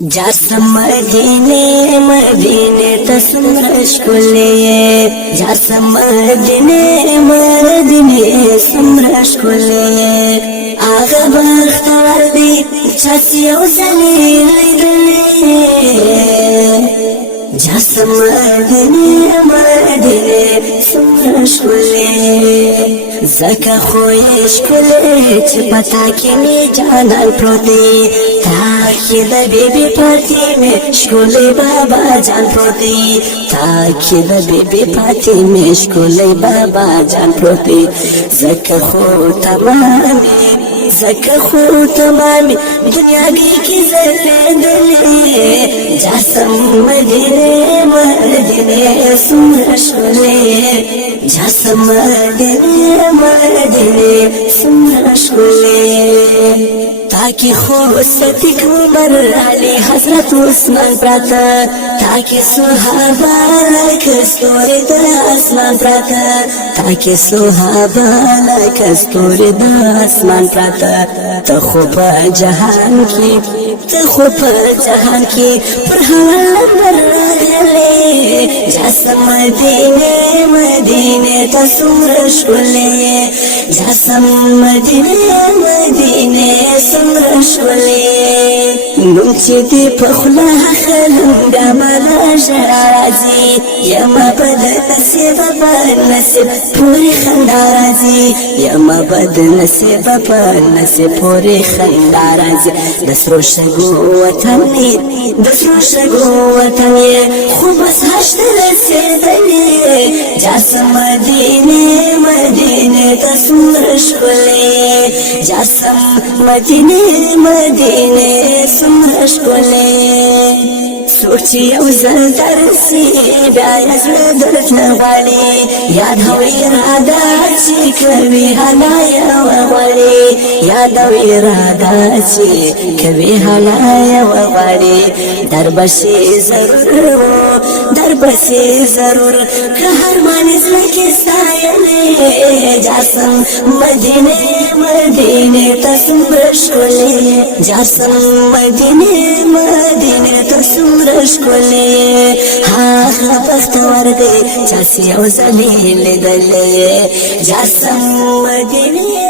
जासम मदीने मदीने तसमर शुले जासम मदीने मदीने समर शुले आगा बख्तर दी चसियो सलीले जासम मदीने मदीने summer शुले zaka khoyish kule chpata ke me janan proti taaki da bibi pati me shkule baba jan proti taaki da bibi pati me shkule baba jan proti zaka kho tamami dunya ki zalendale jasam madine madine sumra shule jasam madine मदीने summer शुले ताकि खुसतिक उमर अली हजरत उस्मान प्राता ताकि सुहाबा कस्तूरी the आसमान प्राता ताकि सुहाबा कस्तूरी the आसमान प्राता तखुब जहान की पर हवाला गले जासम मदीने मदीने तसमर शुले जासम मदीने मदीने समर शुले नमची दी पखला खलम गमला जराजी यमा बद नसीब नसीब पूरी खंडाराजी यमा बद नसीब पूरी खंडाराजी दसरो शगो वतनी खुबस हश्तर से दले जासम मदीने मदीने तसमर शुले जासम मदीने मदीने समर शुले सोची उजल दरसी ब्याज दर्द वाली याद हो इरादा ची कभी हलाया वाली याद हो इरादा ची कभी हलाया वाली दरबशी जरूर कहर मानिस के सायने जासम मदीने मदीने तसमर शुले जासम मदीने मदीने तसमर शुले हाँ बख्तवर दे चासी औ जलील दले जासम मदीने